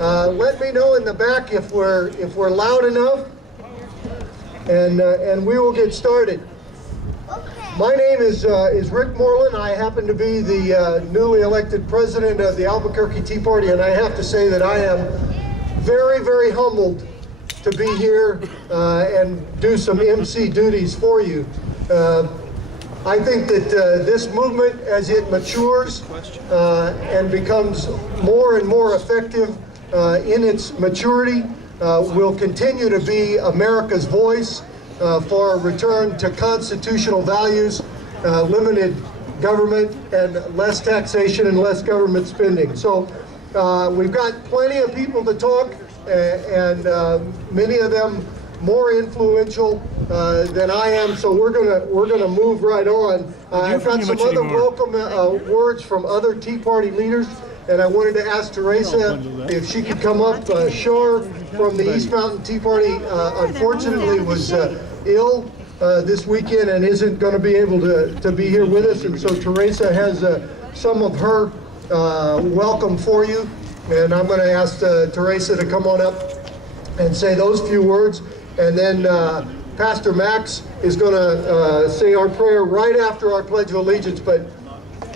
Let me know in the back if we're loud enough, and we will get started. My name is Rick Moreland. I happen to be the newly elected president of the Albuquerque Tea Party, and I have to say that I am very, very humbled to be here and do some MC duties for you. I think that this movement, as it matures and becomes more and more effective in its maturity, will continue to be America's voice for a return to constitutional values, limited government, and less taxation and less government spending. So we've got plenty of people to talk, and many of them more influential than I am, so we're gonna move right on. I've got some other welcome words from other Tea Party leaders, and I wanted to ask Teresa if she could come up. Shar from the East Mountain Tea Party unfortunately was ill this weekend and isn't going to be able to be here with us, and so Teresa has some of her welcome for you, and I'm going to ask Teresa to come on up and say those few words. And then Pastor Max is going to say our prayer right after our Pledge of Allegiance. But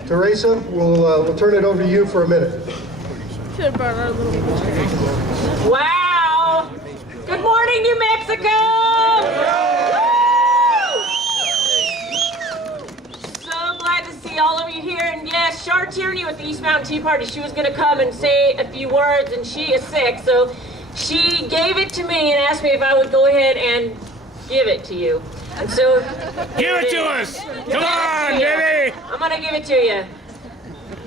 Teresa, we'll turn it over to you for a minute. Wow! Good morning, New Mexico! So glad to see all of you here. And yes, Shar Tierney with the East Mountain Tea Party, she was going to come and say a few words, and she is sick. So she gave it to me and asked me if I would go ahead and give it to you. And so give it to us! Come on, baby! I'm gonna give it to you.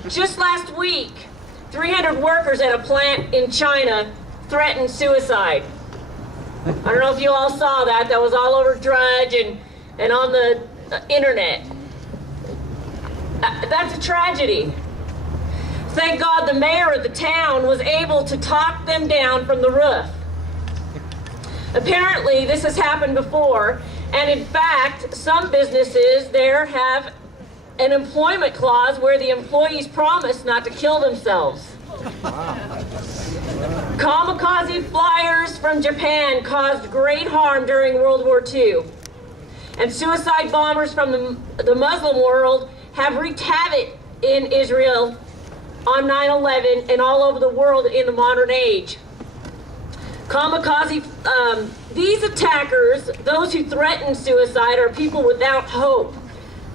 Just last week, 300 workers at a plant in China threatened suicide. I don't know if you all saw that. That was all over Drudge and on the internet. That's a tragedy. Thank God the mayor of the town was able to talk them down from the roof. Apparently, this has happened before, and in fact, some businesses there have an employment clause where the employees promise not to kill themselves. Kamikaze flyers from Japan caused great harm during World War II, and suicide bombers from the Muslim world have wreaked havoc in Israel on 9/11 and all over the world in the modern age. Kamikaze, these attackers, those who threaten suicide, are people without hope.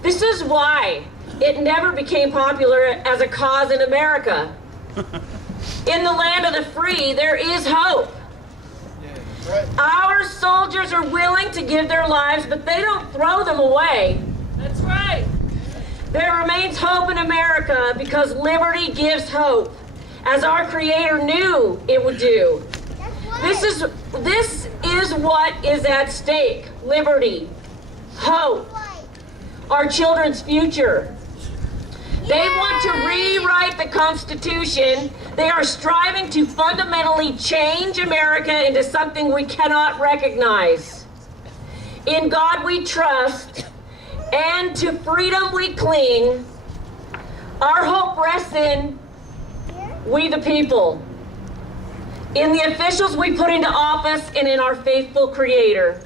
This is why it never became popular as a cause in America. In the land of the free, there is hope. Our soldiers are willing to give their lives, but they don't throw them away. That's right. There remains hope in America because liberty gives hope, as our Creator knew it would do. This is what is at stake: liberty, hope, our children's future. They want to rewrite the Constitution. They are striving to fundamentally change America into something we cannot recognize. In God we trust, and to freedom we cling. Our hope rests in we the people, in the officials we put into office, and in our faithful Creator.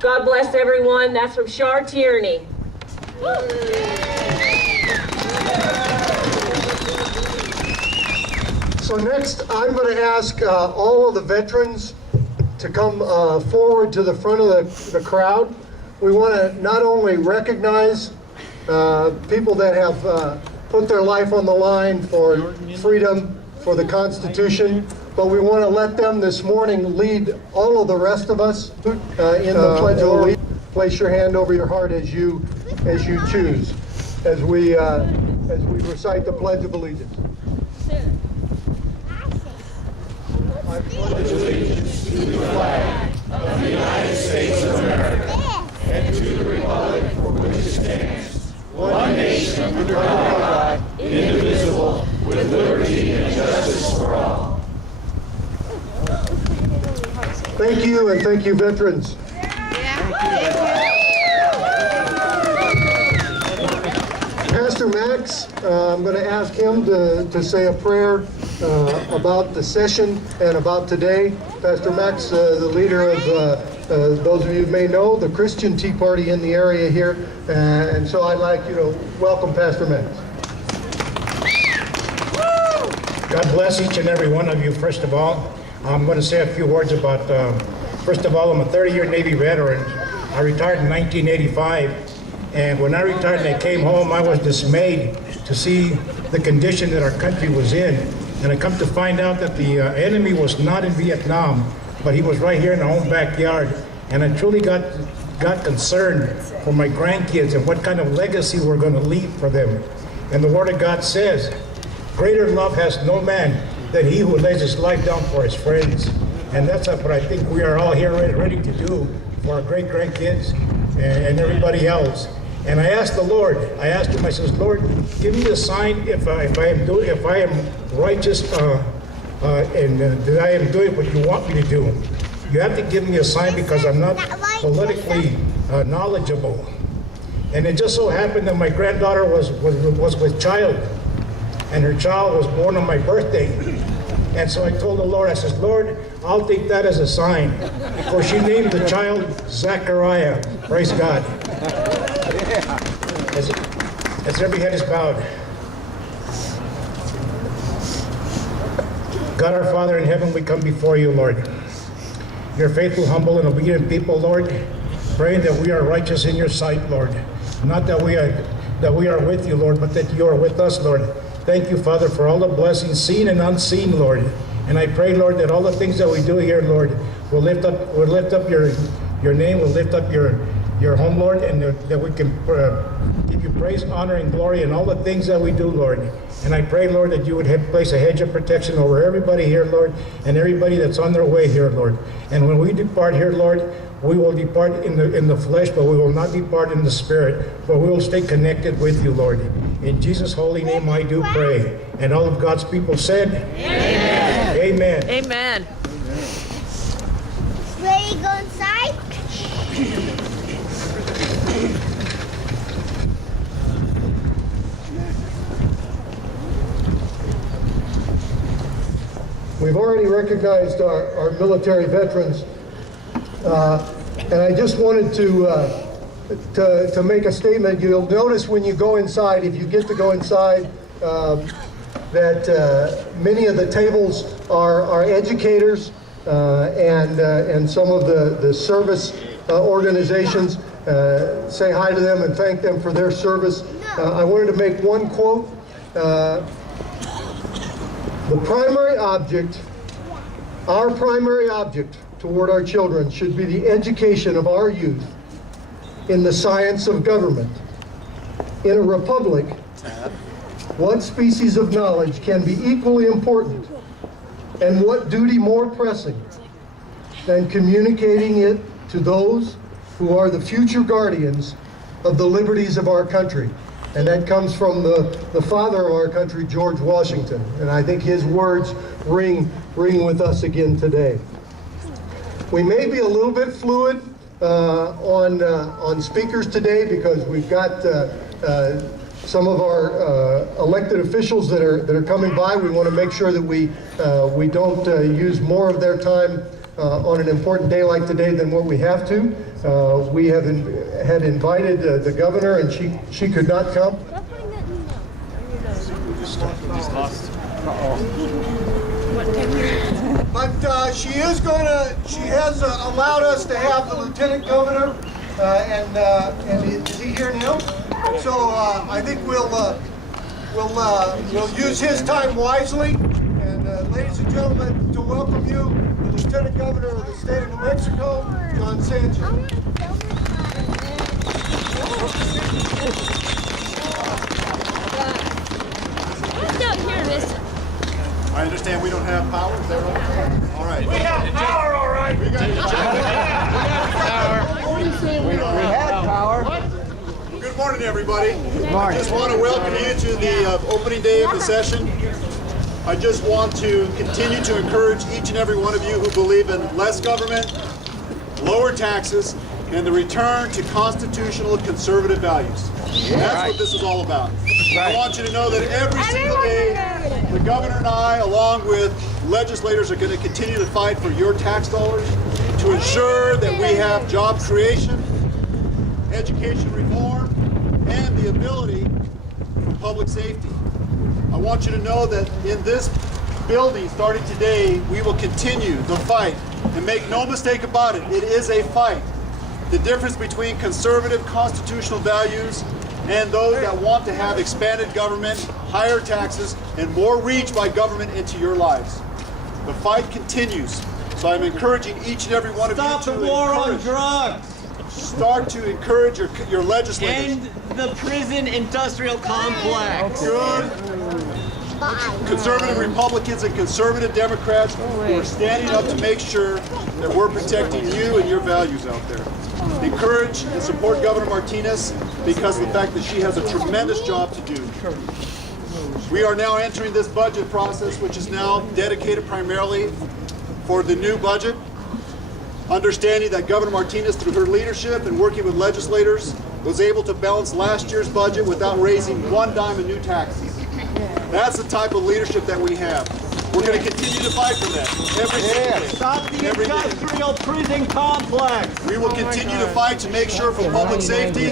God bless everyone. That's from Shar Tierney. So next, I'm going to ask all of the veterans to come forward to the front of the crowd. We want to not only recognize people that have put their life on the line for freedom, for the Constitution, but we want to let them this morning lead all of the rest of us in the Pledge of Allegiance. Place your hand over your heart as you choose, as we recite the Pledge of Allegiance. I pledge allegiance to the flag of the United States of America and to the republic for which it stands, one nation under God, indivisible, with liberty and justice for all. Thank you, and thank you, veterans. Pastor Max, I'm going to ask him to say a prayer about the session and about today. Pastor Max, the leader of, those of you who may know, the Christian Tea Party in the area here. And so I'd like you to welcome Pastor Max. God bless each and every one of you, first of all. I'm going to say a few words about, first of all, I'm a 30-year Navy veteran. I retired in 1985. And when I retired and I came home, I was dismayed to see the condition that our country was in. And I come to find out that the enemy was not in Vietnam, but he was right here in our own backyard. And I truly got concerned for my grandkids and what kind of legacy we're going to leave for them. And the Word of God says, greater love has no man than he who lays his life down for his friends. And that's what I think we are all here ready to do for our great-grandkids and everybody else. And I asked the Lord, I asked him, I says, Lord, give me a sign if I am righteous and that I am doing what you want me to do. You have to give me a sign because I'm not politically knowledgeable. And it just so happened that my granddaughter was with child, and her child was born on my birthday. And so I told the Lord, I says, Lord, I'll take that as a sign. For she named the child Zachariah. Praise God. As every head is bowed. God our Father in heaven, we come before you, Lord. Your faithful, humble, and obedient people, Lord, praying that we are righteous in your sight, Lord. Not that we are with you, Lord, but that you are with us, Lord. Thank you, Father, for all the blessings, seen and unseen, Lord. And I pray, Lord, that all the things that we do here, Lord, will lift up your name, will lift up your home, Lord, and that we can give you praise, honor, and glory in all the things that we do, Lord. And I pray, Lord, that you would place a hedge of protection over everybody here, Lord, and everybody that's on their way here, Lord. And when we depart here, Lord, we will depart in the flesh, but we will not depart in the spirit, but we will stay connected with you, Lord. In Jesus' holy name I do pray. And all of God's people said, Amen. Amen. Amen. Ready to go inside? We've already recognized our military veterans, and I just wanted to make a statement. You'll notice when you go inside, if you get to go inside, that many of the tables are educators and some of the service organizations. Say hi to them and thank them for their service. I wanted to make one quote. The primary object, our primary object toward our children should be the education of our youth in the science of government. In a republic, what species of knowledge can be equally important, and what duty more pressing than communicating it to those who are the future guardians of the liberties of our country? And that comes from the father of our country, George Washington. And I think his words ring with us again today. We may be a little bit fluid on speakers today because we've got some of our elected officials that are coming by. We want to make sure that we don't use more of their time on an important day like today than what we have to. We had invited the governor, and she could not come. But she has allowed us to have the lieutenant governor, and is he here now? So I think we'll use his time wisely. And ladies and gentlemen, to welcome you, the lieutenant governor of the state of New Mexico, John Sanchez. Here it is. I understand we don't have power. Is that right? All right. We have power, all right. We got power. Good morning, everybody. I just want to welcome you to the opening day of the session. I just want to continue to encourage each and every one of you who believe in less government, lower taxes, and the return to constitutional conservative values. That's what this is all about. I want you to know that every single day, the governor and I, along with legislators, are going to continue to fight for your tax dollars to ensure that we have job creation, education reform, and the ability for public safety. I want you to know that in this building, starting today, we will continue the fight. And make no mistake about it, it is a fight. The difference between conservative constitutional values and those that want to have expanded government, higher taxes, and more reach by government into your lives. The fight continues. So I'm encouraging each and every one of you to Stop the war on drugs. Start to encourage your legislators. End the prison industrial complex. Good. Conservative Republicans and conservative Democrats who are standing up to make sure that we're protecting you and your values out there. Encourage and support Governor Martinez because of the fact that she has a tremendous job to do. We are now entering this budget process, which is now dedicated primarily for the new budget. Understanding that Governor Martinez, through her leadership and working with legislators, was able to balance last year's budget without raising one dime in new taxes. That's the type of leadership that we have. We're going to continue to fight for that every single day. Stop the Every day. industrial prison complex. We will continue to fight to make sure for public safety.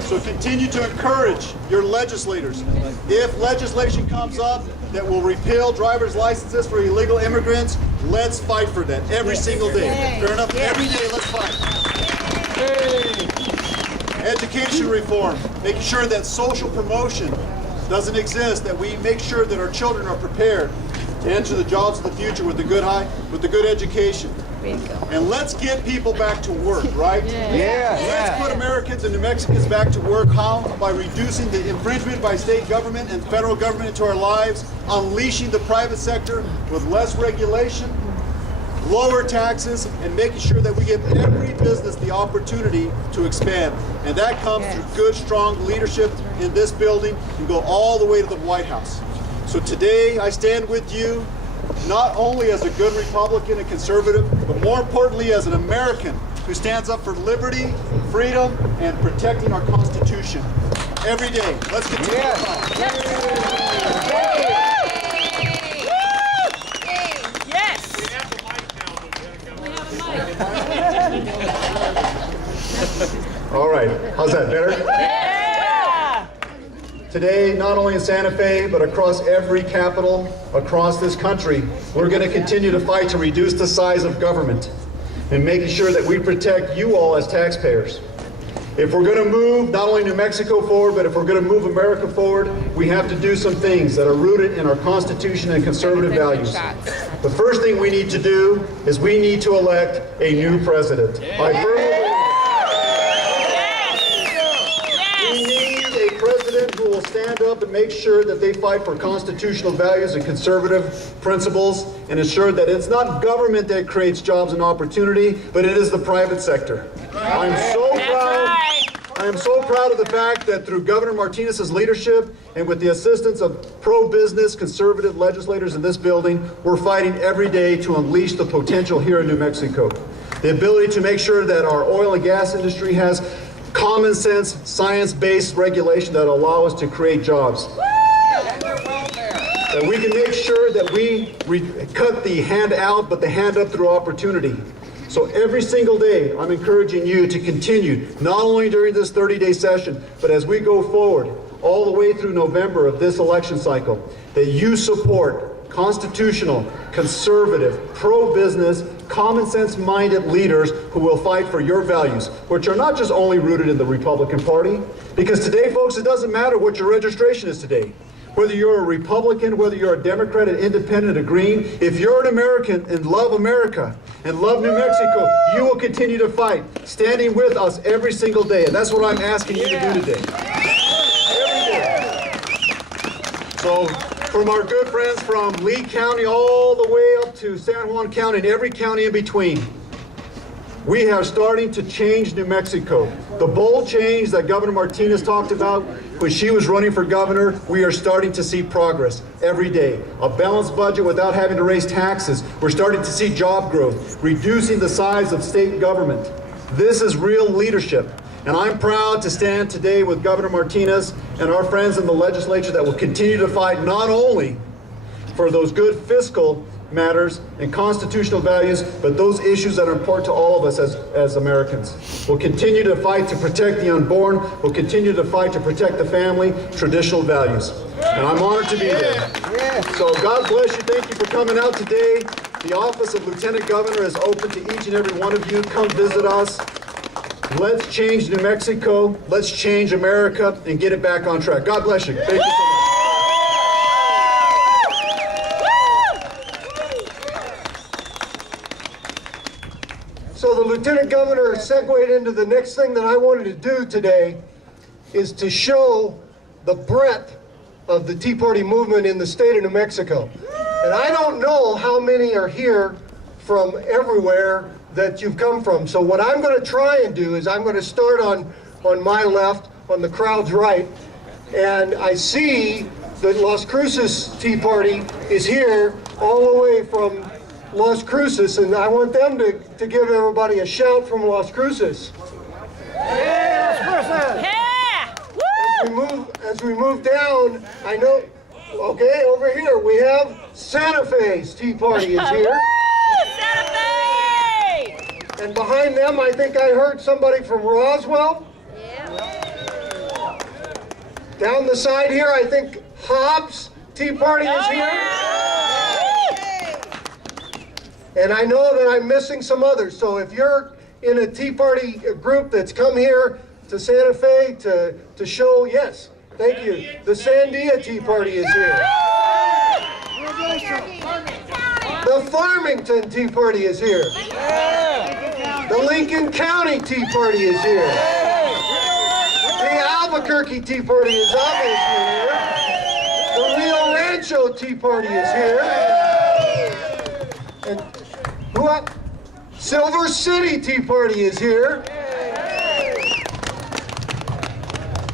So continue to encourage your legislators. If legislation comes up that will repeal driver's licenses for illegal immigrants, let's fight for that every single day. Fair enough? Every day, let's fight. Education reform, making sure that social promotion doesn't exist, that we make sure that our children are prepared to enter the jobs of the future with a good education. And let's get people back to work, right? Let's put Americans and New Mexicans back to work. How? By reducing the infringement by state government and federal government into our lives, unleashing the private sector with less regulation, lower taxes, and making sure that we give every business the opportunity to expand. And that comes through good, strong leadership in this building and go all the way to the White House. So today I stand with you, not only as a good Republican and conservative, but more importantly as an American who stands up for liberty, freedom, and protecting our Constitution. Every day, let's continue to fight. All right, how's that, better? Yeah! Today, not only in Santa Fe, but across every capital, across this country, we're going to continue to fight to reduce the size of government and making sure that we protect you all as taxpayers. If we're going to move not only New Mexico forward, but if we're going to move America forward, we have to do some things that are rooted in our Constitution and conservative values. The first thing we need to do is we need to elect a new president. I firmly believe we need a president who will stand up and make sure that they fight for constitutional values and conservative principles and ensure that it's not government that creates jobs and opportunity, but it is the private sector. I am so proud of the fact that through Governor Martinez's leadership and with the assistance of pro-business conservative legislators in this building, we're fighting every day to unleash the potential here in New Mexico. The ability to make sure that our oil and gas industry has common sense, science-based regulation that allow us to create jobs. That we can make sure that we cut the hand out, but the hand up through opportunity. So every single day, I'm encouraging you to continue, not only during this 30-day session, but as we go forward, all the way through November of this election cycle, that you support constitutional, conservative, pro-business, common sense-minded leaders who will fight for your values, which are not just only rooted in the Republican Party, because today, folks, it doesn't matter what your registration is today. Whether you're a Republican, whether you're a Democrat, an independent, a Green, if you're an American and love America and love New Mexico, you will continue to fight, standing with us every single day. And that's what I'm asking you to do today. Every day. So, from our good friends from Lee County all the way up to San Juan County and every county in between, we are starting to change New Mexico. The bold change that Governor Martinez talked about when she was running for governor, we are starting to see progress every day. A balanced budget without having to raise taxes. We're starting to see job growth, reducing the size of state government. This is real leadership. And I'm proud to stand today with Governor Martinez and our friends in the legislature that will continue to fight not only for those good fiscal matters and constitutional values, but those issues that are important to all of us as Americans. We'll continue to fight to protect the unborn. We'll continue to fight to protect the family, traditional values. And I'm honored to be there. So God bless you. Thank you for coming out today. The office of Lieutenant Governor is open to each and every one of you. Come visit us. Let's change New Mexico. Let's change America and get it back on track. God bless you. Thank you so much. So the Lieutenant Governor segued into the next thing that I wanted to do today is to show the breadth of the Tea Party movement in the state of New Mexico. And I don't know how many are here from everywhere that you've come from. So what I'm going to try and do is I'm going to start on my left, on the crowd's right, and I see that Las Cruces Tea Party is here all the way from Las Cruces, and I want them to give everybody a shout from Las Cruces. Yeah! Woo! As we move down, I know, okay, over here we have Santa Fe's Tea Party is here. Woo! Santa Fe! And behind them, I think I heard somebody from Roswell. Yeah. Down the side here, I think Hobbs Tea Party is here. And I know that I'm missing some others. So if you're in a Tea Party group that's come here to Santa Fe to show, yes, thank you. The Sandia Tea Party is here. The Farmington Tea Party is here. The Lincoln County Tea Party is here. The Albuquerque Tea Party is obviously here. The Rio Rancho Tea Party is here. And who else? Silver City Tea Party is here.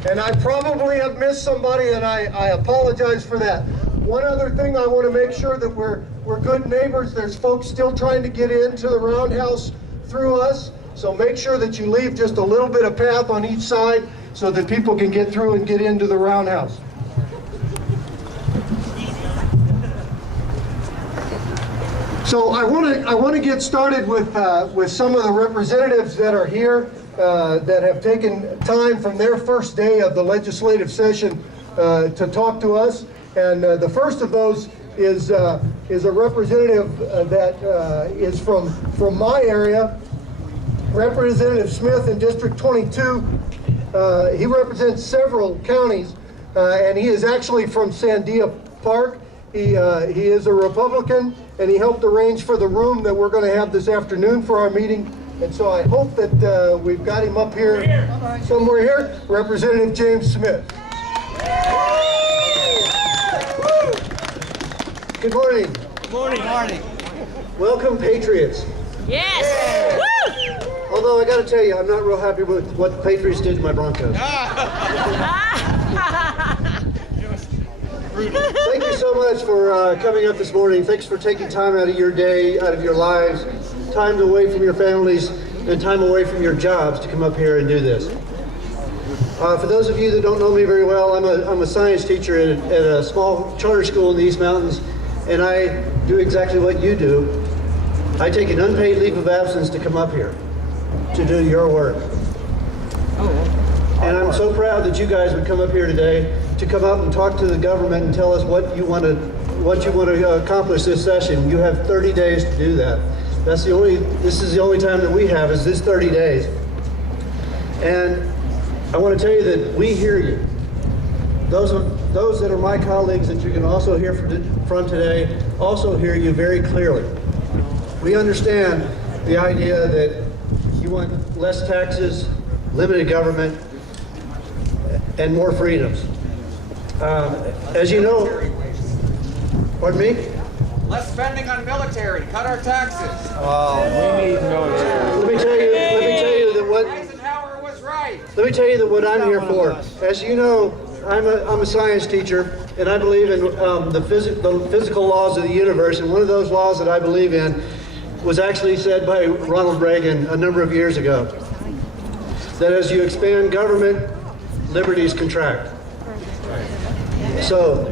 And I probably have missed somebody, and I apologize for that. One other thing, I want to make sure that we're good neighbors. There's folks still trying to get into the Roundhouse through us, so make sure that you leave just a little bit of path on each side so that people can get through and get into the Roundhouse. So I want to get started with some of the representatives that are here that have taken time from their first day of the legislative session to talk to us. And the first of those is a representative that is from my area, Representative Smith in District 22. He represents several counties, and he is actually from Sandia Park. He is a Republican, and he helped arrange for the room that we're going to have this afternoon for our meeting. And so I hope that we've got him up here somewhere here. Representative James Smith. Good morning. Good morning. Morning. Welcome, Patriots. Yes! Woo! Although I got to tell you, I'm not real happy with what the Patriots did to my Broncos. Thank you so much for coming up this morning. Thanks for taking time out of your day, out of your lives, time away from your families, and time away from your jobs to come up here and do this. For those of you that don't know me very well, I'm a science teacher at a small charter school in the East Mountains, and I do exactly what you do. I take an unpaid leave of absence to come up here to do your work. And I'm so proud that you guys would come up here today to come up and talk to the government and tell us what you want to accomplish this session. You have 30 days to do that. This is the only time that we have is this 30 days. And I want to tell you that we hear you. Those that are my colleagues that you can also hear from today also hear you very clearly. We understand the idea that you want less taxes, limited government, and more freedoms. As you know, pardon me? Less spending on military, cut our taxes. Let me tell you that what Eisenhower was right. Let me tell you that what I'm here for. As you know, I'm a science teacher, and I believe in the physical laws of the universe. And one of those laws that I believe in was actually said by Ronald Reagan a number of years ago. that as you expand government, liberties contract. So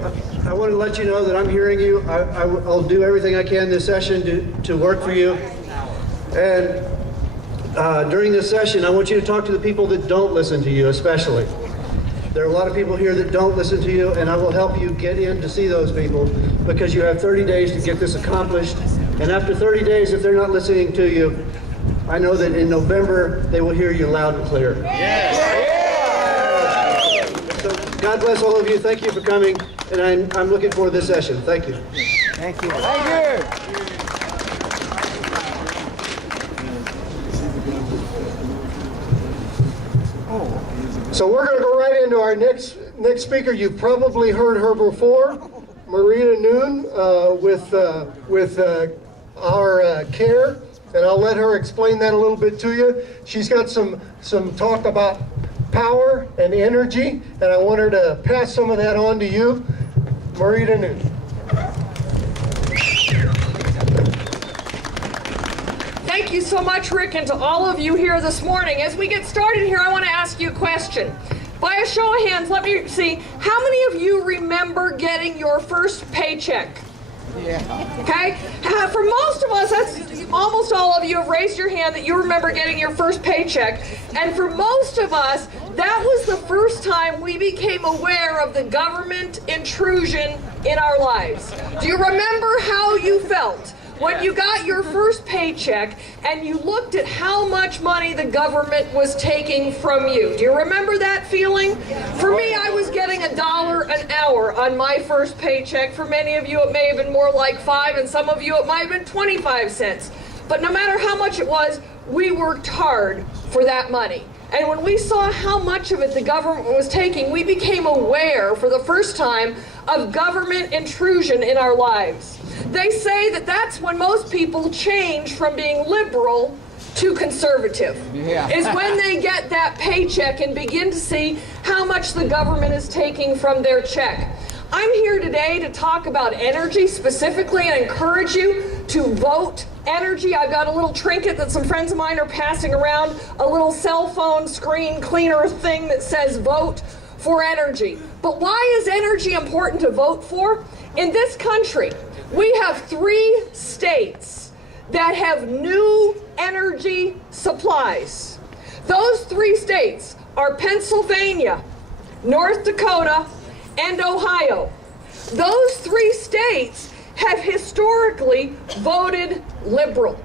I want to let you know that I'm hearing you. I'll do everything I can this session to work for you. And during this session, I want you to talk to the people that don't listen to you, especially. There are a lot of people here that don't listen to you, and I will help you get in to see those people because you have 30 days to get this accomplished. And after 30 days, if they're not listening to you, I know that in November, they will hear you loud and clear. Yes. So God bless all of you. Thank you for coming, and I'm looking forward to this session. Thank you. Thank you. Thank you. So we're going to go right into our next speaker. You've probably heard her before, Marita Noon, with our care, and I'll let her explain that a little bit to you. She's got some talk about power and energy, and I want her to pass some of that on to you. Marita Noon. Thank you so much, Rick, and to all of you here this morning. As we get started here, I want to ask you a question. By a show of hands, let me see, how many of you remember getting your first paycheck? Yeah. Okay? For most of us, that's almost all of you have raised your hand that you remember getting your first paycheck. And for most of us, that was the first time we became aware of the government intrusion in our lives. Do you remember how you felt when you got your first paycheck and you looked at how much money the government was taking from you? Do you remember that feeling? For me, I was getting $1 an hour on my first paycheck. For many of you, it may have been more like 5, and some of you, it might have been 25 cents. But no matter how much it was, we worked hard for that money. And when we saw how much of it the government was taking, we became aware for the first time of government intrusion in our lives. They say that that's when most people change from being liberal to conservative, is when they get that paycheck and begin to see how much the government is taking from their check. I'm here today to talk about energy specifically and encourage you to vote energy. I've got a little trinket that some friends of mine are passing around, a little cell phone screen cleaner thing that says vote for energy. But why is energy important to vote for? In this country, we have 3 states that have new energy supplies. Those 3 states are Pennsylvania, North Dakota, and Ohio. Those 3 states have historically voted liberal.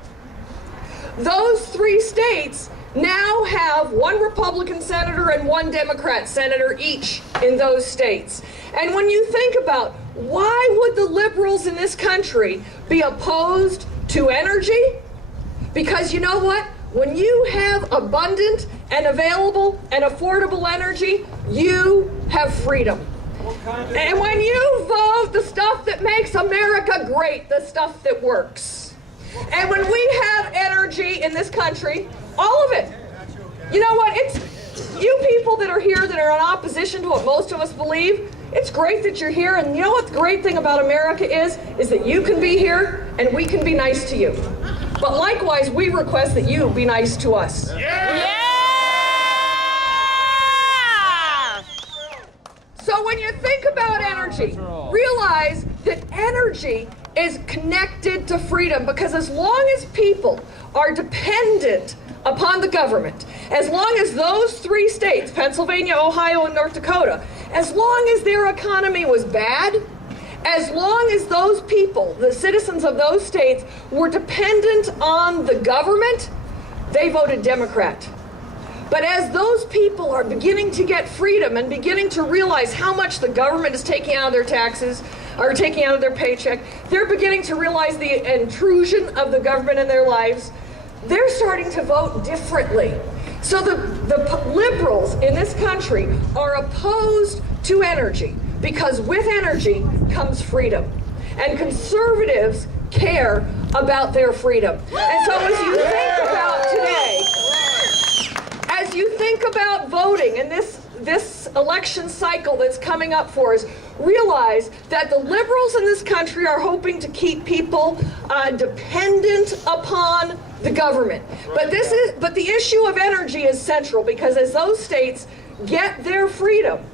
Those 3 states now have 1 Republican senator and 1 Democrat senator each in those states. And when you think about why would the liberals in this country be opposed to energy? Because you know what? When you have abundant and available and affordable energy, you have freedom. And when you vote the stuff that makes America great, the stuff that works. And when we have energy in this country, all of it. You know what? It's you people that are here that are in opposition to what most of us believe. It's great that you're here, and you know what the great thing about America is that you can be here and we can be nice to you. But likewise, we request that you be nice to us. Yeah! So when you think about energy, realize that energy is connected to freedom, because as long as people are dependent upon the government, as long as those 3 states, Pennsylvania, Ohio, and North Dakota, as long as their economy was bad, as long as those people, the citizens of those states, were dependent on the government, they voted Democrat. But as those people are beginning to get freedom and beginning to realize how much the government is taking out of their taxes, or taking out of their paycheck, they're beginning to realize the intrusion of the government in their lives. They're starting to vote differently. So the liberals in this country are opposed to energy, because with energy comes freedom. And conservatives care about their freedom. And so as you think about today, as you think about voting in this this election cycle that's coming up for us realize that the liberals in this country are hoping to keep people dependent upon the government. But the issue of energy is central, because as those states get their freedom,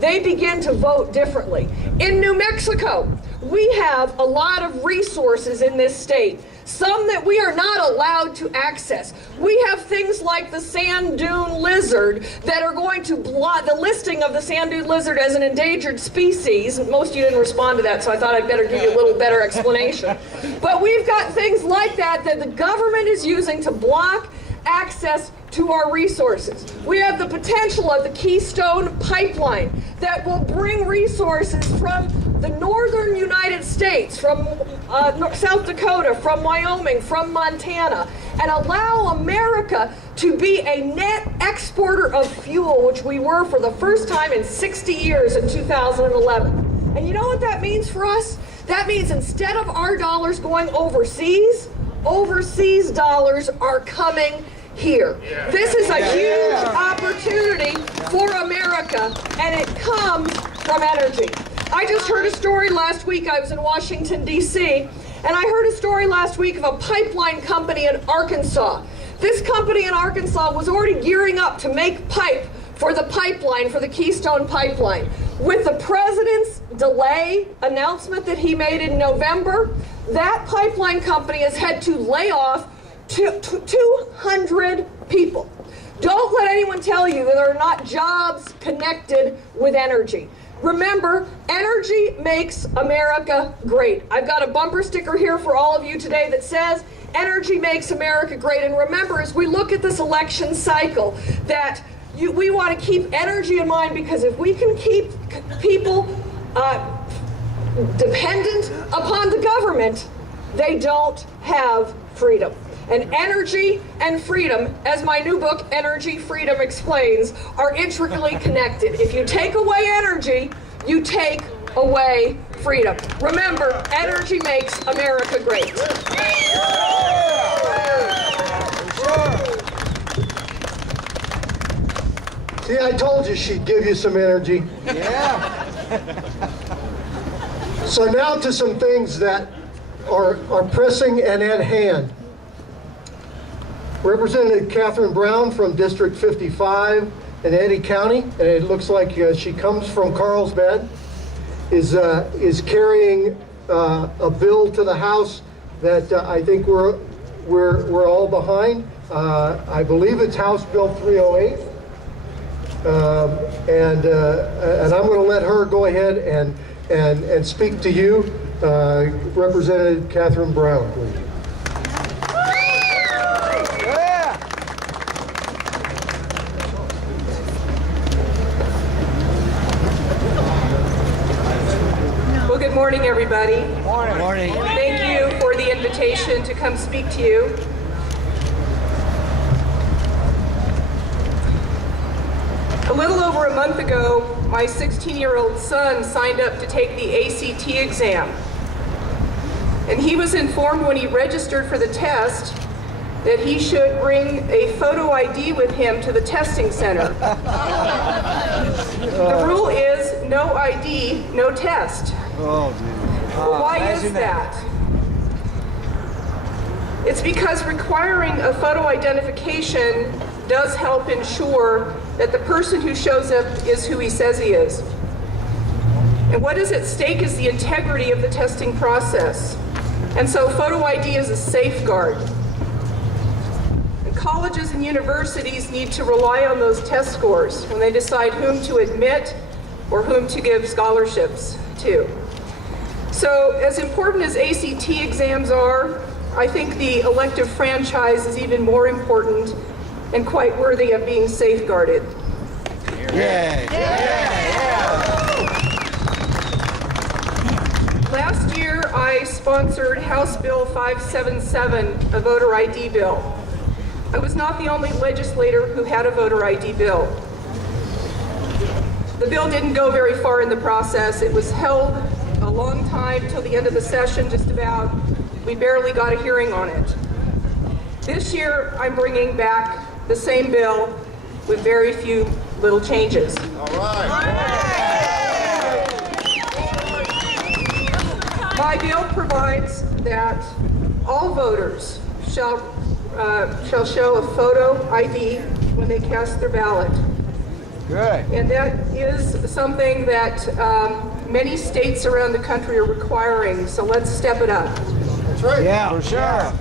they begin to vote differently. In New Mexico, we have a lot of resources in this state, some that we are not allowed to access. We have things like the sand dune lizard that are going to block the listing of the sand dune lizard as an endangered species. Most of you didn't respond to that, so I thought I'd better give you a little better explanation. But we've got things like that that the government is using to block access to our resources. We have the potential of the Keystone Pipeline that will bring resources from the northern United States, from South Dakota, from Wyoming, from Montana, and allow America to be a net exporter of fuel, which we were for the first time in 60 years in 2011. And you know what that means for us? That means instead of our dollars going overseas, overseas dollars are coming here. This is a huge opportunity for America, and it comes from energy. I just heard a story last week. I was in Washington, D.C., and I heard a story last week of a pipeline company in Arkansas. This company in Arkansas was already gearing up to make pipe for the pipeline, for the Keystone Pipeline. With the president's delay announcement that he made in November, that pipeline company has had to lay off 200 people. Don't let anyone tell you that there are not jobs connected with energy. Remember, energy makes America great. I've got a bumper sticker here for all of you today that says, energy makes America great. And remember, as we look at this election cycle, that we want to keep energy in mind, because if we can keep people dependent upon the government, they don't have freedom. And energy and freedom, as my new book, Energy Freedom Explains, are intricately connected. If you take away energy, you take away freedom. Remember, energy makes America great. See, I told you she'd give you some energy. Yeah. So now to some things that are pressing and at hand. Representative Catherine Brown from District 55 in Eddy County, and it looks like she comes from Carlsbad, is carrying a bill to the House that I think we're all behind. I believe it's House Bill 308, and I'm going to let her go ahead and speak to you, Representative Catherine Brown, please. Good morning, everybody. Morning. Thank you for the invitation to come speak to you. A little over a month ago, my 16-year-old son signed up to take the ACT exam. And he was informed when he registered for the test that he should bring a photo ID with him to the testing center. The rule is no ID, no test. Oh, dude. Well, why is that? It's because requiring a photo identification does help ensure that the person who shows up is who he says he is. And what is at stake is the integrity of the testing process. And so photo ID is a safeguard. And colleges and universities need to rely on those test scores when they decide whom to admit or whom to give scholarships to. So as important as ACT exams are, I think the elective franchise is even more important and quite worthy of being safeguarded. Last year, I sponsored House Bill 577, a voter ID bill. I was not the only legislator who had a voter ID bill. The bill didn't go very far in the process. It was held a long time till the end of the session, just about. We barely got a hearing on it. This year, I'm bringing back the same bill with very few little changes. All right. My bill provides that all voters shall show a photo ID when they cast their ballot. Good. And that is something that many states around the country are requiring, so let's step it up. That's right. Yeah, for sure.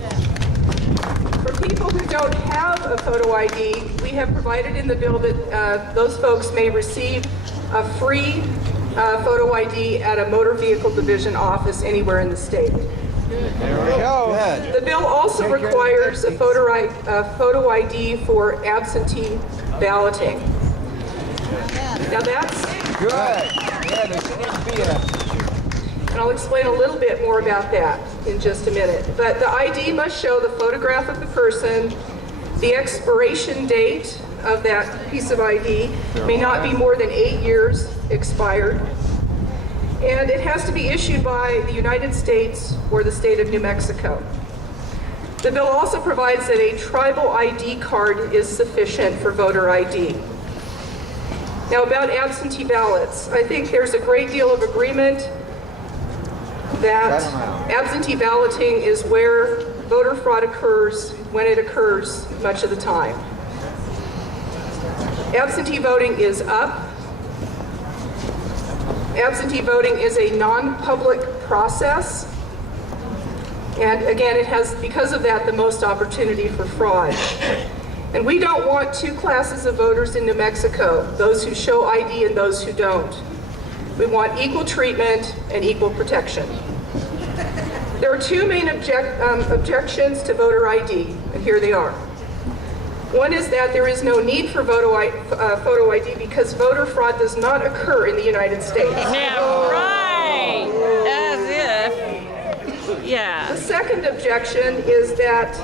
For people who don't have a photo ID, we have provided in the bill that those folks may receive a free photo ID at a motor vehicle division office anywhere in the state. There we go. Good. The bill also requires a photo ID for absentee balloting. Now that's Good. Yeah, there shouldn't be and I'll explain a little bit more about that in just a minute. But the ID must show the photograph of the person, the expiration date of that piece of ID may not be more than 8 years expired, and it has to be issued by the United States or the state of New Mexico. The bill also provides that a tribal ID card is sufficient for voter ID. Now about absentee ballots, I think there's a great deal of agreement that absentee balloting is where voter fraud occurs when it occurs much of the time. Absentee voting is up. Absentee voting is a non-public process. And again, it has, because of that, the most opportunity for fraud. And we don't want two classes of voters in New Mexico, those who show ID and those who don't. We want equal treatment and equal protection. There are two main objections to voter ID, and here they are. One is that there is no need for photo ID because voter fraud does not occur in the United States. Yeah, right. As if. Yeah. The second objection is that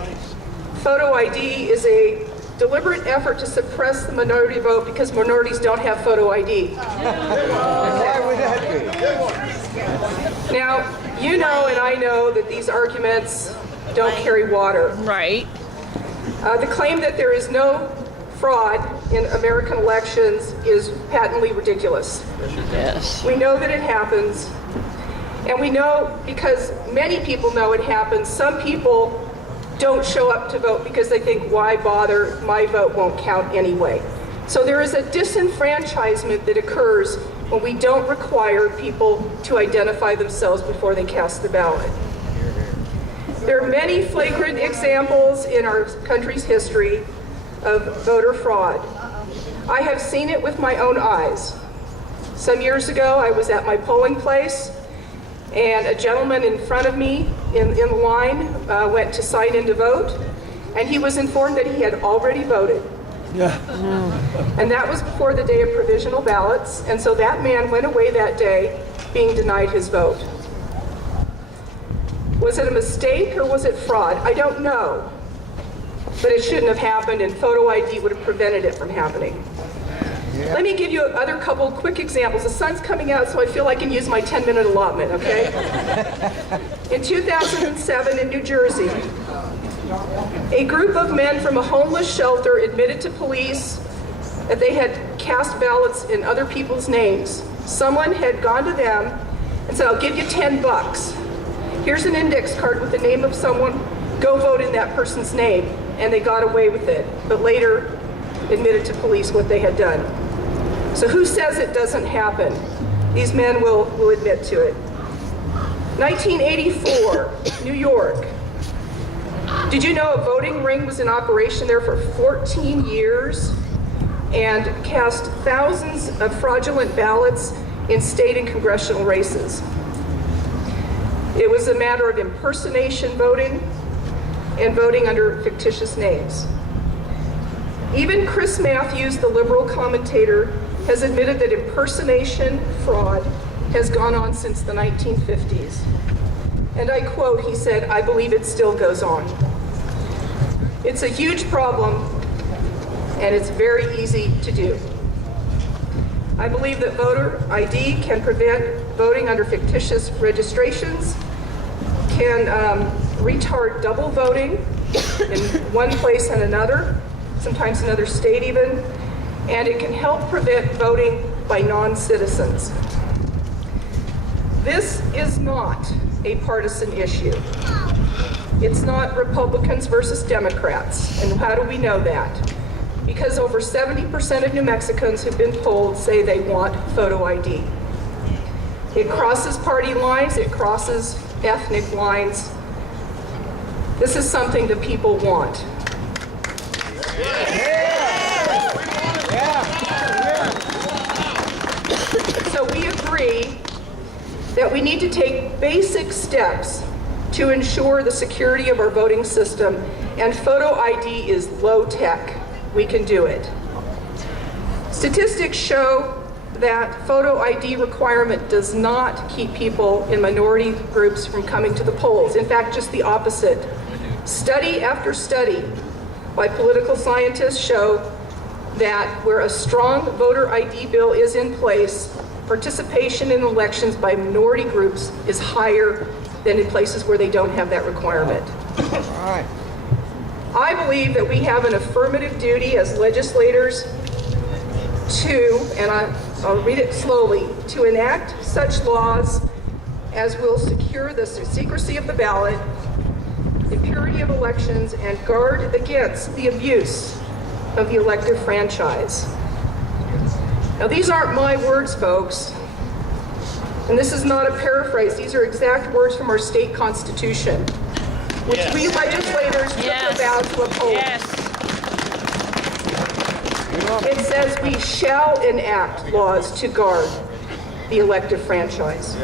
photo ID is a deliberate effort to suppress the minority vote because minorities don't have photo ID. Why would that be? Now, you know and I know that these arguments don't carry water. Right. The claim that there is no fraud in American elections is patently ridiculous. Yes. We know that it happens, and we know because many people know it happens. Some people don't show up to vote because they think, why bother, my vote won't count anyway. So there is a disenfranchisement that occurs when we don't require people to identify themselves before they cast the ballot. There are many flagrant examples in our country's history of voter fraud. I have seen it with my own eyes. Some years ago, I was at my polling place, and a gentleman in front of me in the line went to sign in to vote, and he was informed that he had already voted. And that was before the day of provisional ballots, and so that man went away that day being denied his vote. Was it a mistake or was it fraud? I don't know. But it shouldn't have happened, and photo ID would have prevented it from happening. Let me give you another couple quick examples. The sun's coming out, so I feel I can use my 10-minute allotment, okay? In 2007 in New Jersey, a group of men from a homeless shelter admitted to police that they had cast ballots in other people's names. Someone had gone to them and said, I'll give you $10. Here's an index card with the name of someone, go vote in that person's name. And they got away with it, but later admitted to police what they had done. So who says it doesn't happen? These men will admit to it. 1984, New York. Did you know a voting ring was in operation there for 14 years and cast thousands of fraudulent ballots in state and congressional races? It was a matter of impersonation voting and voting under fictitious names. Even Chris Matthews, the liberal commentator, has admitted that impersonation fraud has gone on since the 1950s. And I quote, he said, I believe it still goes on. It's a huge problem, and it's very easy to do. I believe that voter ID can prevent voting under fictitious registrations, can retard double voting in one place and another, sometimes another state even, and it can help prevent voting by non-citizens. This is not a partisan issue. It's not Republicans versus Democrats. And how do we know that? Because over 70% of New Mexicans who've been polled say they want photo ID. It crosses party lines, it crosses ethnic lines. This is something the people want. So we agree that we need to take basic steps to ensure the security of our voting system, and photo ID is low tech. We can do it. Statistics show that photo ID requirement does not keep people in minority groups from coming to the polls. In fact, just the opposite. Study after study by political scientists show that where a strong voter ID bill is in place, participation in elections by minority groups is higher than in places where they don't have that requirement. All right. I believe that we have an affirmative duty as legislators to, and I'll read it slowly, to enact such laws as will secure the secrecy of the ballot, the purity of elections, and guard against the abuse of the elective franchise. Now, these aren't my words, folks, and this is not a paraphrase. These are exact words from our state constitution, which we legislators took a vow to uphold. It says we shall enact laws to guard the elective franchise.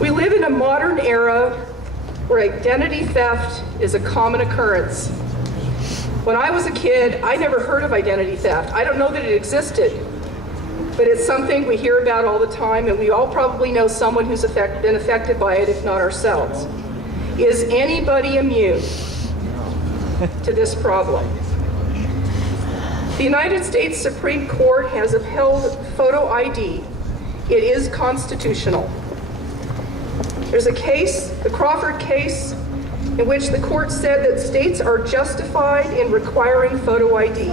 We live in a modern era where identity theft is a common occurrence. When I was a kid, I never heard of identity theft. I don't know that it existed, but it's something we hear about all the time, and we all probably know someone who's been affected by it, if not ourselves. Is anybody immune to this problem? The United States Supreme Court has upheld photo ID. It is constitutional. There's a case, the Crawford case, in which the court said that states are justified in requiring photo ID.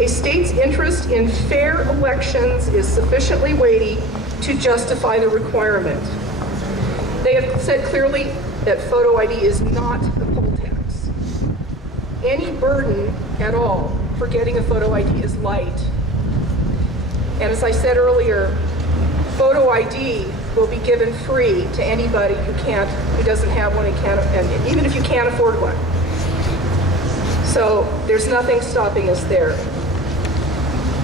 A state's interest in fair elections is sufficiently weighty to justify the requirement. They have said clearly that photo ID is not a poll tax. Any burden at all for getting a photo ID is light. And as I said earlier, photo ID will be given free to anybody who doesn't have one and even if you can't afford one. So there's nothing stopping us there.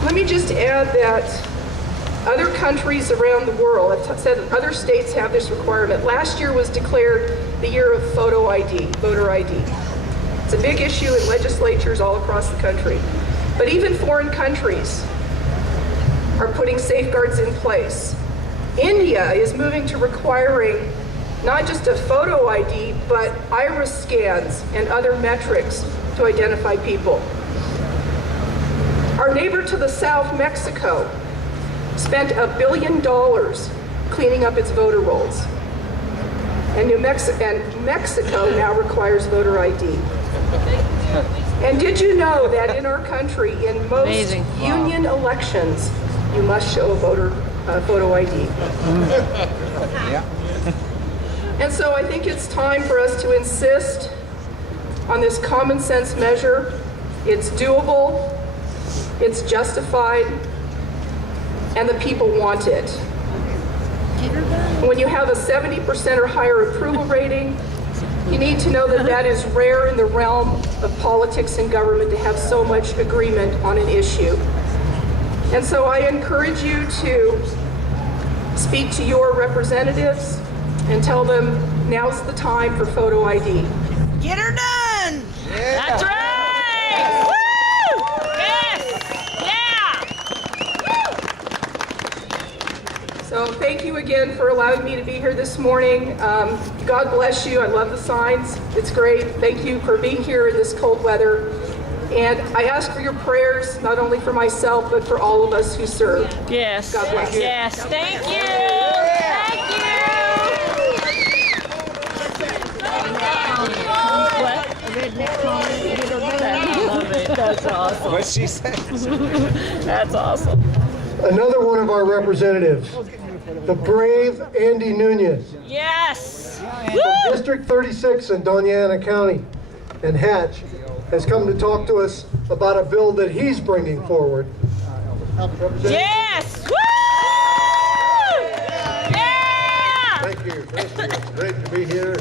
Let me just add that other countries around the world, I've said that other states have this requirement. Last year was declared the year of photo ID, voter ID. It's a big issue in legislatures all across the country. But even foreign countries are putting safeguards in place. India is moving to requiring not just a photo ID, but iris scans and other metrics to identify people. Our neighbor to the south, Mexico, spent $1 billion cleaning up its voter rolls. And Mexico now requires voter ID. And did you know that in our country, in most union elections, you must show a photo ID? And so I think it's time for us to insist on this common sense measure. It's doable, it's justified, and the people want it. When you have a 70% or higher approval rating, you need to know that that is rare in the realm of politics and government to have so much agreement on an issue. And so I encourage you to speak to your representatives and tell them now's the time for photo ID. Get her done! Yeah. That's right! Woo! Yes! Yeah! So thank you again for allowing me to be here this morning. God bless you. I love the signs. It's great. Thank you for being here in this cold weather. And I ask for your prayers, not only for myself, but for all of us who serve. Yes. God bless you. Yes. Thank you. Thank you. What? That's awesome. What she said. That's awesome. Another one of our representatives, the brave Andy Nunez, Yes. from District 36 in Doña Ana County and Hatch, has come to talk to us about a bill that he's bringing forward. Yes. Woo! Yeah. Thank you. It's great to be here,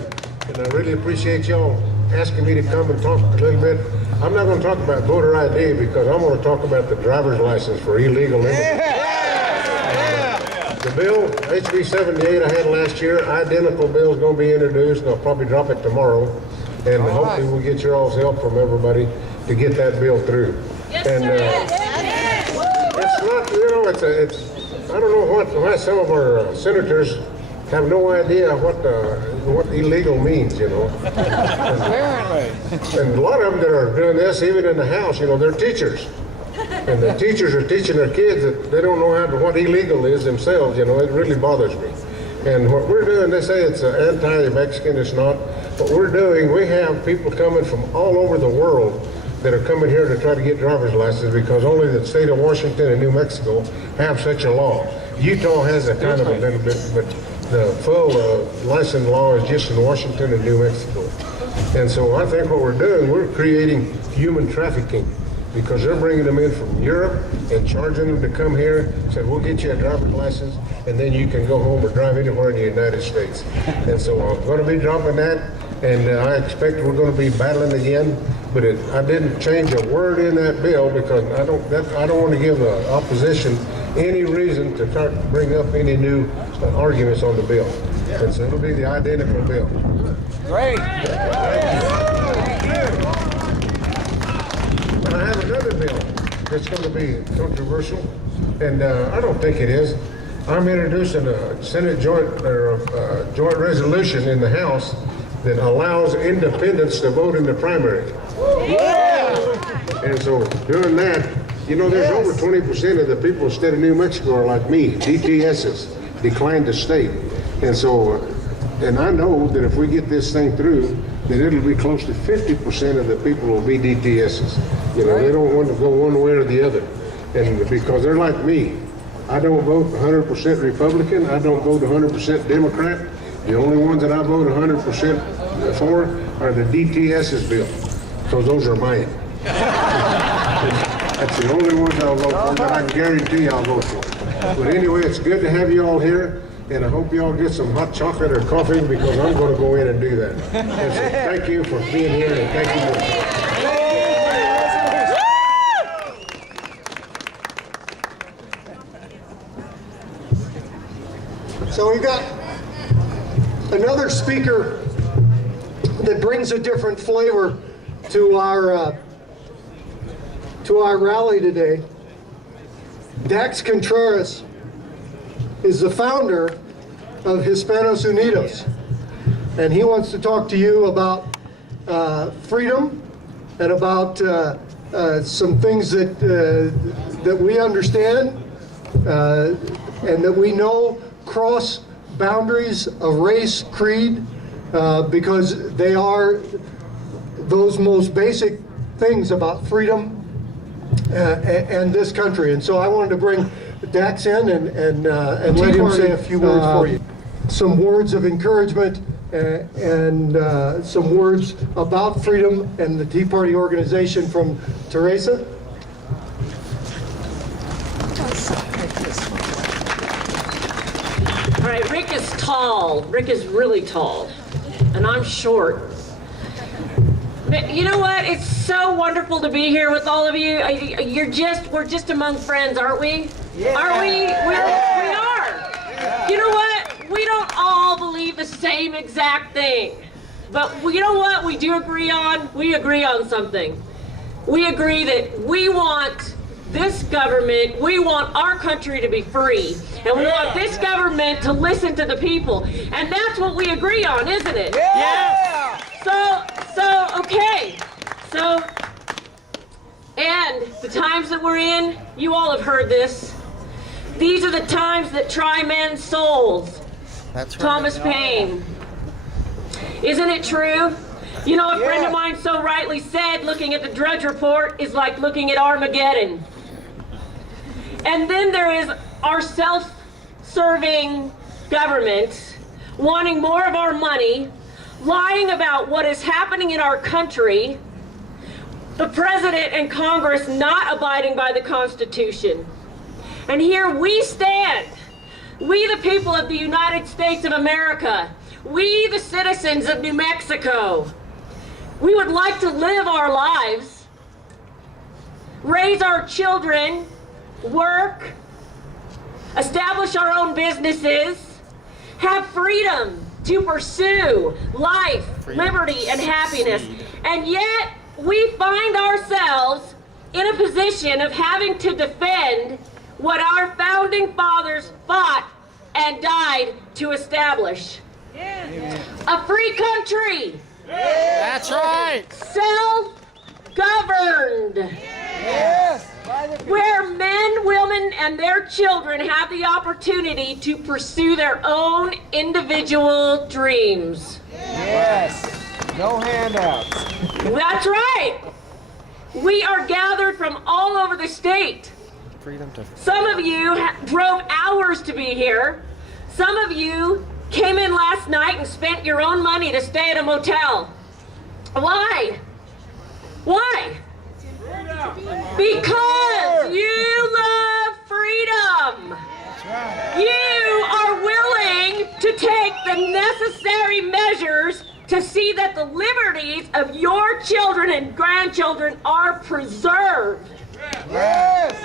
and I really appreciate y'all asking me to come and talk a little bit. I'm not going to talk about voter ID because I'm going to talk about the driver's license for illegal immigrants. The bill, HB 78 I had last year, identical bill is going to be introduced, and I'll probably drop it tomorrow. And hopefully we'll get your all's help from everybody to get that bill through. Yes, And it's not, you know, it's I don't know why some of our senators have no idea what illegal means, you know. And a lot of them that are doing this, even in the House, you know, they're teachers. And the teachers are teaching their kids that they don't know what illegal is themselves, you know. It really bothers me. And what we're doing, they say it's anti-Mexican, it's not. What we're doing, we have people coming from all over the world that are coming here to try to get driver's licenses because only the state of Washington and New Mexico have such a law. Utah has a kind of a little bit, but the full license law is just in Washington and New Mexico. And so I think what we're doing, we're creating human trafficking because they're bringing them in from Europe and charging them to come here, say, we'll get you a driver's license, and then you can go home or drive anywhere in the United States. And so I'm going to be dropping that, and I expect we're going to be battling again. But I didn't change a word in that bill because I don't want to give the opposition any reason to try to bring up any new arguments on the bill. And so it'll be the identical bill. Great. But I have another bill that's going to be controversial, and I don't think it is. I'm introducing a Senate joint resolution in the House that allows independents to vote in the primary. And so doing that, you know, there's over 20% of the people in the state of New Mexico are like me, DTSs, declined to state. And so, and I know that if we get this thing through, then it'll be close to 50% of the people will be DTSs. You know, they don't want to go one way or the other. And because they're like me, I don't vote 100% Republican, I don't vote 100% Democrat. The only ones that I vote 100% for are the DTS's bill, because those are mine. That's the only ones I'll vote for, that I can guarantee I'll vote for. But anyway, it's good to have you all here, and I hope you all get some hot chocolate or coffee, because I'm going to go in and do that. And so thank you for being here, and thank you. So we've got another speaker that brings a different flavor to our rally today. Dax Contreras is the founder of Hispanos Unidos, and he wants to talk to you about freedom and about some things that we understand and that we know cross boundaries of race, creed, because they are those most basic things about freedom and this country. And so I wanted to bring Dax in and let him say a few words for you. Some words of encouragement and some words about freedom and the Tea Party organization from Teresa. All right, Rick is tall. Rick is really tall, and I'm short. But you know what? It's so wonderful to be here with all of you. We're just among friends, aren't we? Yeah. Aren't we? We are. You know what? We don't all believe the same exact thing. But you know what we do agree on? We agree on something. We agree that we want this government, we want our country to be free. And we want this government to listen to the people. And that's what we agree on, isn't it? Yeah! Okay. So, and the times that we're in, you all have heard this. These are the times that try men's souls. That's right. Thomas Paine. Isn't it true? You know, a friend of mine so rightly said, looking at the Drudge Report is like looking at Armageddon. And then there is our self-serving government wanting more of our money, lying about what is happening in our country, the president and Congress not abiding by the Constitution. And here we stand, we the people of the United States of America, we the citizens of New Mexico. We would like to live our lives, raise our children, work, establish our own businesses, have freedom to pursue life, liberty, and happiness. And yet, we find ourselves in a position of having to defend what our founding fathers fought and died to establish. A free country. That's right. Self-governed. Yes. Where men, women, and their children have the opportunity to pursue their own individual dreams. Yes. No handouts. That's right. We are gathered from all over the state. Some of you drove hours to be here. Some of you came in last night and spent your own money to stay at a motel. Why? Why? Because you love freedom. You are willing to take the necessary measures to see that the liberties of your children and grandchildren are preserved. Yes.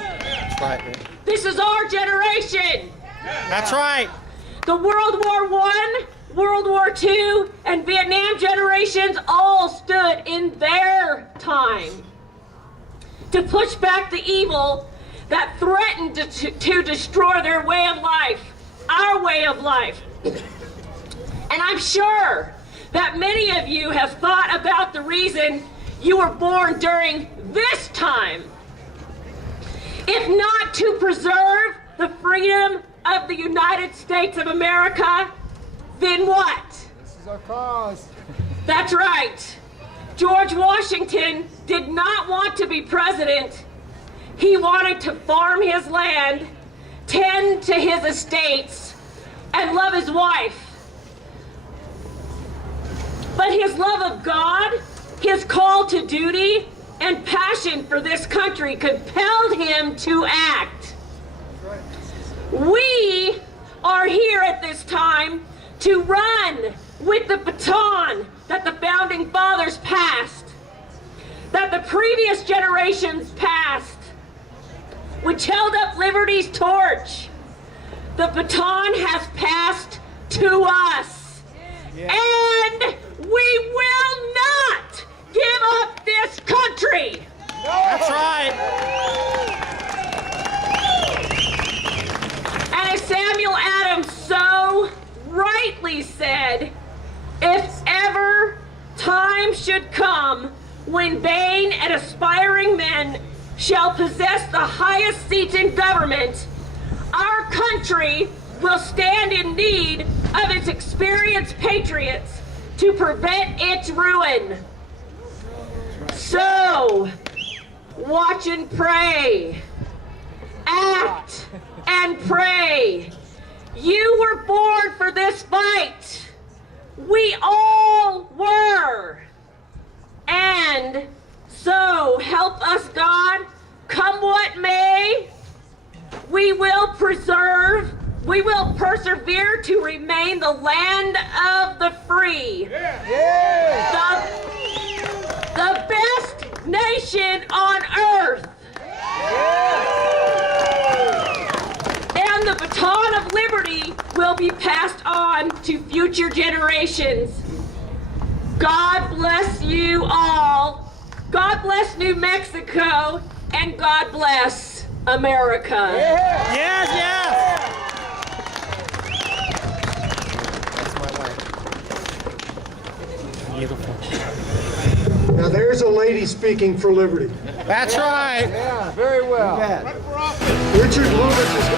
This is our generation. That's right. The World War I, World War II, and Vietnam generations all stood in their time to push back the evil that threatened to destroy their way of life, our way of life. And I'm sure that many of you have thought about the reason you were born during this time. If not to preserve the freedom of the United States of America, then what? This is our cause. That's right. George Washington did not want to be president. He wanted to farm his land, tend to his estates, and love his wife. But his love of God, his call to duty, and passion for this country compelled him to act. We are here at this time to run with the baton that the founding fathers passed, that the previous generations passed, which held up liberty's torch. The baton has passed to us. And we will not give up this country. That's right. And as Samuel Adams so rightly said, if ever time should come when vain and aspiring men shall possess the highest seats in government, our country will stand in need of its experienced patriots to prevent its ruin. So, watch and pray. Act and pray. You were born for this fight. We all were. And so, help us God, come what may, we will persevere to remain the land of the free. The best nation on earth. And the baton of liberty will be passed on to future generations. God bless you all. God bless New Mexico, and God bless America. Yes, yes. That's my wife. Beautiful. Now there's a lady speaking for liberty. That's right. Yeah, very well. Richard Loomis is